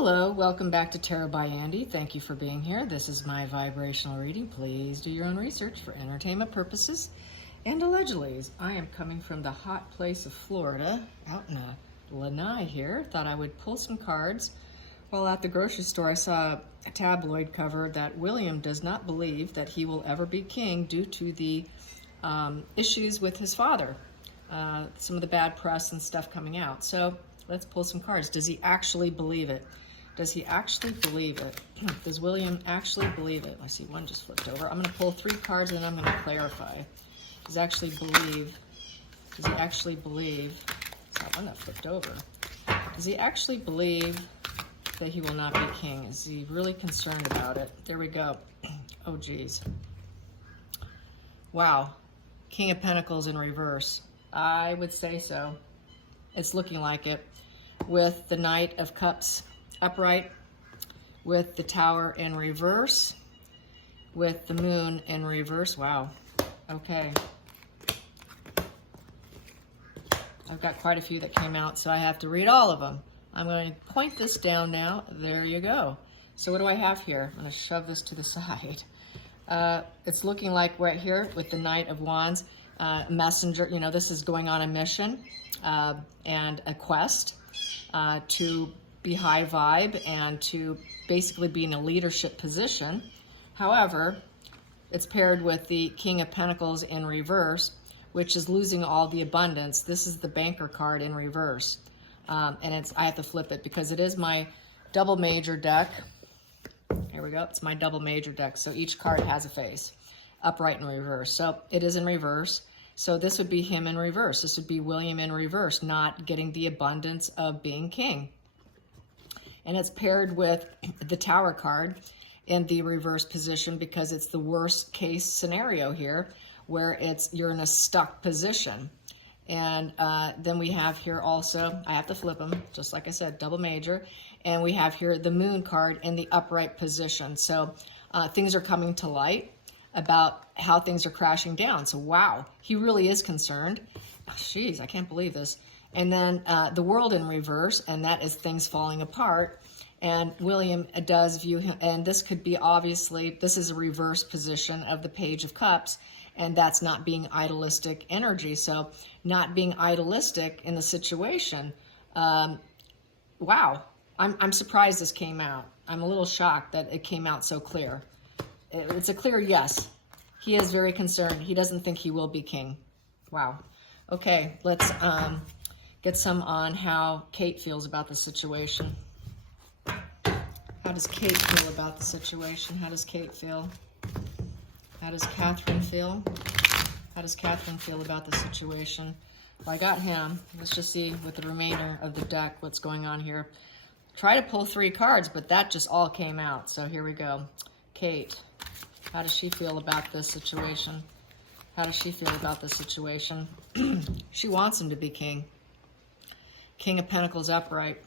Hello, welcome back to Tarot by Andy. Thank you for being here. This is my vibrational reading. Please do your own research for entertainment purposes. And allegedly, I am coming from the hot place of Florida, out in Lanai here. Thought I would pull some cards. While at the grocery store, I saw a tabloid cover that William does not believe that he will ever be king due to the issues with his father. Some of the bad press and stuff coming out. So let's pull some cards. Does he actually believe it? Does he actually believe it? Does William actually believe it? I see one just flipped over. I'm going to pull 3 cards and then I'm going to clarify. Does he actually believe? Does he actually believe? It's that one that flipped over. Does he actually believe that he will not be king? Is he really concerned about it? There we go. Oh, geez. Wow. King of Pentacles in reverse. I would say so. It's looking like it. With the Knight of Cups upright, with the Tower in reverse, with the Moon in reverse. Wow. Okay. I've got quite a few that came out, so I have to read all of them. I'm going to point this down now. There you go. So what do I have here? I'm going to shove this to the side. It's looking like right here with the Knight of Wands, messenger, you know, this is going on a mission and a quest to be high vibe and to basically be in a leadership position. However, it's paired with the King of Pentacles in reverse, which is losing all the abundance. This is the Banker card in reverse. And I have to flip it because it is my double major deck. Here we go. It's my double major deck. So each card has a face, upright and reverse. So it is in reverse. So this would be him in reverse. This would be William in reverse, not getting the abundance of being king. And it's paired with the Tower card in the reverse position because it's the worst case scenario here where you're in a stuck position. And then we have here also, I have to flip them, just like I said, double major. And we have here the Moon card in the upright position. So things are coming to light about how things are crashing down. So wow, he really is concerned. Oh, geez, I can't believe this. And then the World in reverse, and that is things falling apart. And William does view him, and this could be obviously, this is a reverse position of the Page of Cups, and that's not being idealistic energy. So not being idealistic in the situation. Wow, I'm surprised this came out. I'm a little shocked that it came out so clear. It's a clear yes. He is very concerned. He doesn't think he will be king. Wow. Okay, let's get some on how Kate feels about the situation. How does Kate feel about the situation? How does Kate feel? How does Catherine feel? How does Catherine feel about the situation? Well, I got him. Let's just see with the remainder of the deck what's going on here. Try to pull 3 cards, but that just all came out. So here we go. Kate, how does she feel about this situation? How does she feel about this situation? She wants him to be king. King of Pentacles upright.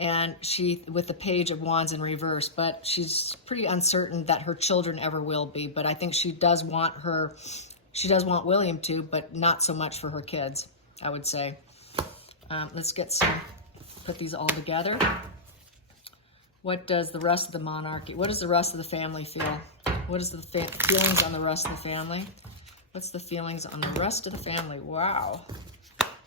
And she, with the Page of Wands in reverse, but she's pretty uncertain that her children ever will be. But I think she does want William to, but not so much for her kids, I would say. Let's put these all together. What does the rest of the monarchy, what does the rest of the family feel? What is the feelings on the rest of the family? What's the feelings on the rest of the family? Wow.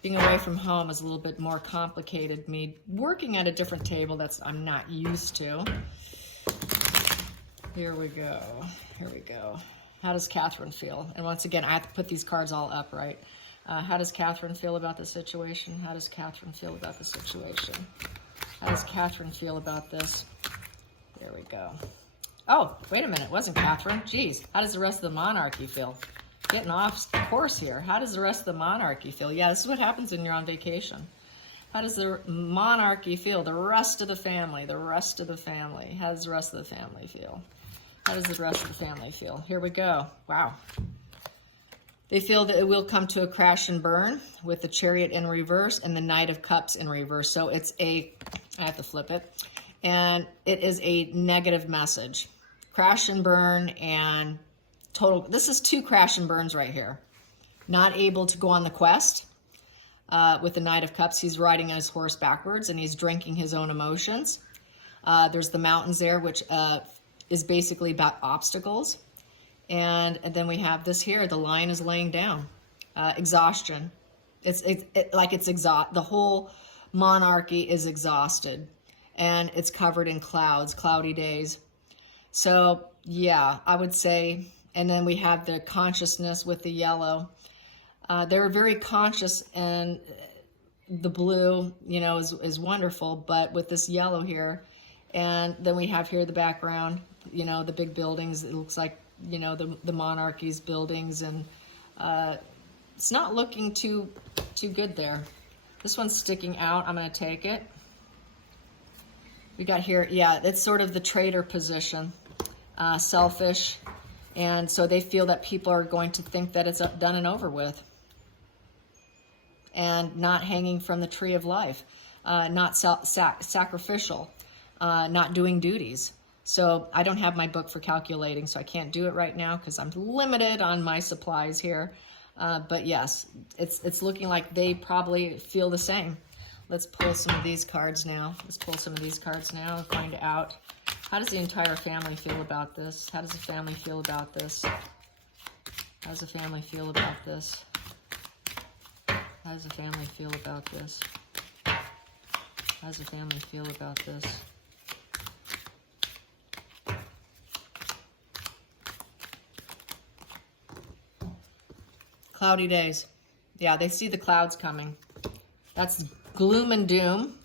Being away from home is a little bit more complicated. Me working at a different table I'm not used to. Here we go. Here we go. How does Catherine feel? And once again, I have to put these cards all upright. How does Catherine feel about the situation? How does Catherine feel about the situation? How does Catherine feel about this? There we go. Oh, wait a minute. It wasn't Catherine. Geez. How does the rest of the monarchy feel? Getting off course here. How does the rest of the monarchy feel? Yeah, this is what happens when you're on vacation. How does the monarchy feel? The rest of the family. The rest of the family. How does the rest of the family feel? How does the rest of the family feel? Here we go. Wow. They feel that it will come to a crash and burn with the Chariot in reverse and the Knight of Cups in reverse. So it's I have to flip it. And it is a negative message. Crash and burn and total. This is 2 crash and burns right here. Not able to go on the quest. With the Knight of Cups, he's riding on his horse backwards and he's drinking his own emotions. There's the mountains there, which is basically about obstacles. And then we have this here, the lion is laying down. Exhaustion. The whole monarchy is exhausted, and it's covered in clouds, cloudy days. So yeah, I would say, and then we have the consciousness with the yellow. They're very conscious, and the blue, you know, is wonderful, but with this yellow here, and then we have here the background, you know, the big buildings. It looks like, you know, the monarchy's buildings, and it's not looking too good there. This one's sticking out. I'm going to take it. We got here, yeah, it's sort of the traitor position, selfish, and so they feel that people are going to think that it's done and over with, and not hanging from the tree of life, not sacrificial, not doing duties. So I don't have my book for calculating, so I can't do it right now because I'm limited on my supplies here. But yes, it's looking like they probably feel the same. Let's pull some of these cards now. Let's pull some of these cards now and find out, how does the entire family feel about this? How does the family feel about this? How does the family feel about this? How does the family feel about this? How does the family feel about this? Cloudy days. Yeah, they see the clouds coming. That's gloom and doom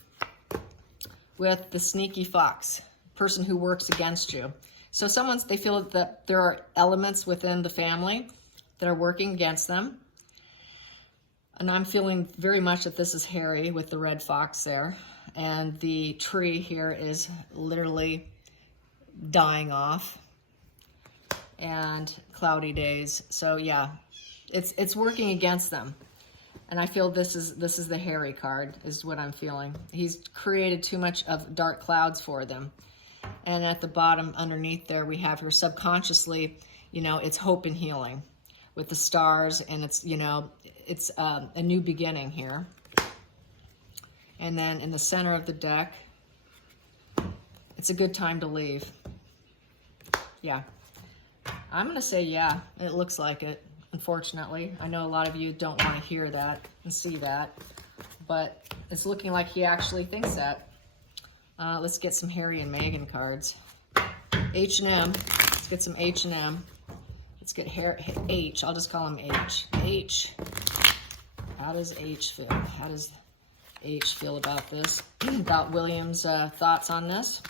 with the sneaky fox, person who works against you. So they feel that there are elements within the family that are working against them. And I'm feeling very much that this is Harry with the red fox there. And the tree here is literally dying off. And cloudy days. So yeah, it's working against them. And I feel this is the Harry card, is what I'm feeling. He's created too much of dark clouds for them. And at the bottom underneath there, we have here subconsciously, you know, it's hope and healing with the stars, and it's, you know, it's a new beginning here. And then in the center of the deck, it's a good time to leave. Yeah. I'm going to say yeah, it looks like it. Unfortunately, I know a lot of you don't want to hear that and see that, but it's looking like he actually thinks that. Let's get some Harry and Meghan cards. H&M. Let's get some H&M. Let's get H. I'll just call him H. H. How does H feel? How does H feel about this? About William's thoughts on this?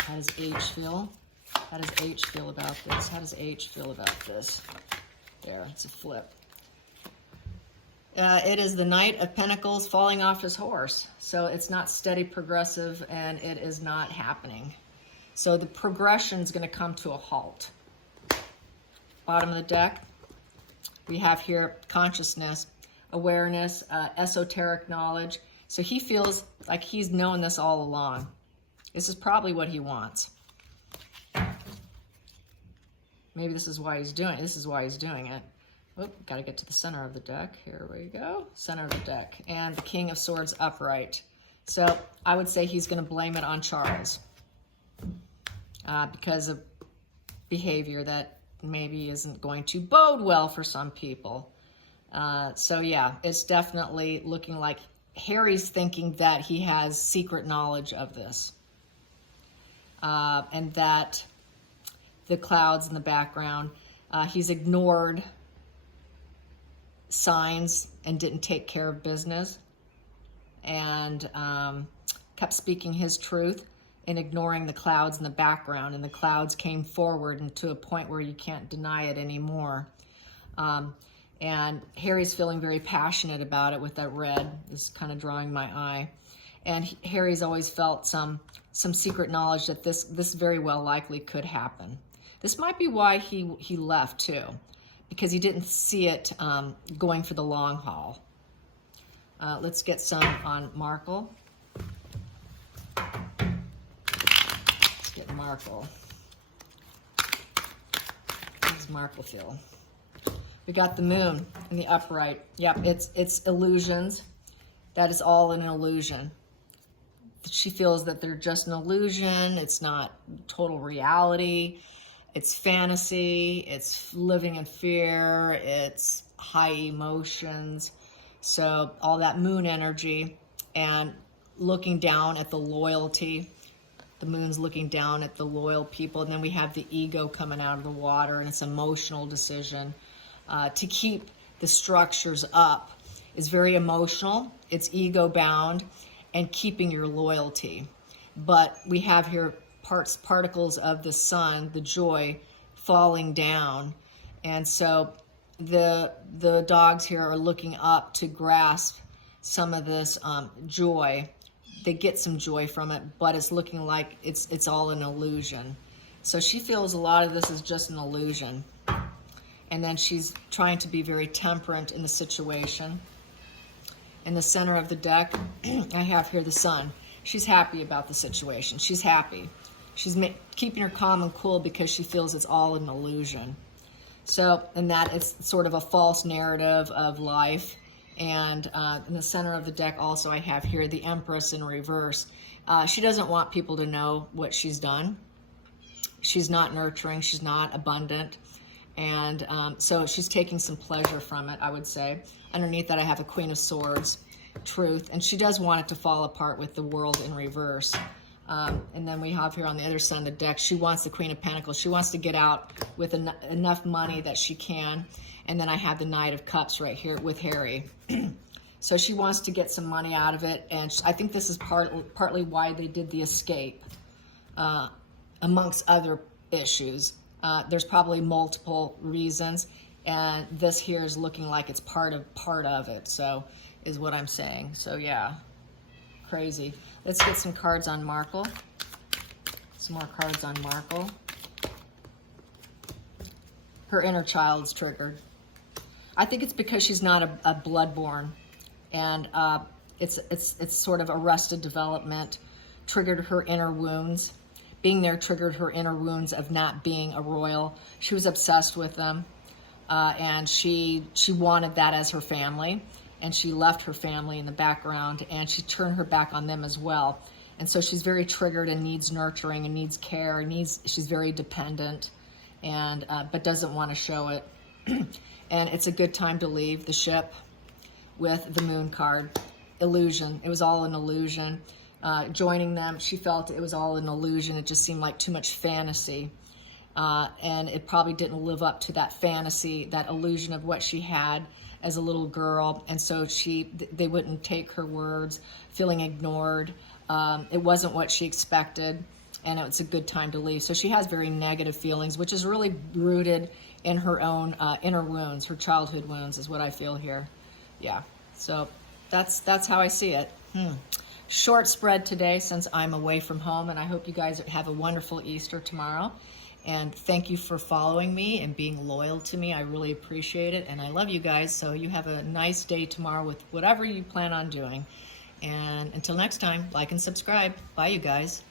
How does H feel? How does H feel about this? How does H feel about this? There, it's a flip. It is the Knight of Pentacles falling off his horse. So it's not steady, progressive, and it is not happening. So the progression is going to come to a halt. Bottom of the deck, we have here consciousness, awareness, esoteric knowledge. So he feels like he's known this all along. This is probably what he wants. Maybe this is why he's doing it. This is why he's doing it. Oop, got to get to the center of the deck. Here we go. Center of the deck. And the King of Swords upright. So I would say he's going to blame it on Charles because of behavior that maybe isn't going to bode well for some people. So yeah, it's definitely looking like Harry's thinking that he has secret knowledge of this. And that the clouds in the background, he's ignored signs and didn't take care of business, and kept speaking his truth and ignoring the clouds in the background, and the clouds came forward and to a point where you can't deny it anymore. And Harry's feeling very passionate about it with that red. This is kind of drawing my eye. And Harry's always felt some secret knowledge that this very well likely could happen. This might be why he left too, because he didn't see it going for the long haul. Let's get some on Markle. Let's get Markle. How does Markle feel? We got the moon in the upright. Yep, it's illusions. That is all an illusion. she feels that they're just an illusion. It's not total reality. It's fantasy. It's living in fear. It's high emotions. So all that moon energy and looking down at the loyalty. The moon's looking down at the loyal people. And then we have the ego coming out of the water, and it's an emotional decision. To keep the structures up is very emotional. It's ego bound and keeping your loyalty. But we have here particles of the sun, the joy, falling down. And so the dogs here are looking up to grasp some of this joy. They get some joy from it, but it's looking like it's all an illusion. So she feels a lot of this is just an illusion. And then she's trying to be very temperate in the situation. In the center of the deck, I have here the sun. She's happy about the situation. She's happy. She's keeping her calm and cool because she feels it's all an illusion. So, and that it's sort of a false narrative of life. And in the center of the deck also I have here the Empress in reverse. She doesn't want people to know what she's done. She's not nurturing. She's not abundant. And so she's taking some pleasure from it, I would say. Underneath that I have a Queen of Swords, truth. And she does want it to fall apart with the World in reverse. And then we have here on the other side of the deck, she wants the Queen of Pentacles. She wants to get out with enough money that she can. And then I have the Knight of Cups right here with Harry. So she wants to get some money out of it. And I think this is partly why they did the escape, amongst other issues. There's probably multiple reasons. And this here is looking like it's part of it. So is what I'm saying. So yeah, crazy. Let's get some cards on Markle. Some more cards on Markle. Her inner child's triggered. I think it's because she's not a bloodborn, and it's sort of arrested development, triggered her inner wounds. Being there triggered her inner wounds of not being a royal. She was obsessed with them, and she wanted that as her family, and she left her family in the background, and she turned her back on them as well. And so she's very triggered and needs nurturing and needs care. She's very dependent, and but doesn't want to show it. And it's a good time to leave the ship with the Moon card. Illusion. It was all an illusion. Joining them, she felt it was all an illusion. It just seemed like too much fantasy. And it probably didn't live up to that fantasy, that illusion of what she had as a little girl. And so they wouldn't take her words, feeling ignored. It wasn't what she expected, and it's a good time to leave. So she has very negative feelings, which is really rooted in her own inner wounds, her childhood wounds is what I feel here. Yeah, so that's how I see it. Short spread today since I'm away from home, and I hope you guys have a wonderful Easter tomorrow. And thank you for following me and being loyal to me. I really appreciate it, and I love you guys. So you have a nice day tomorrow with whatever you plan on doing. And until next time, like and subscribe. Bye, you guys.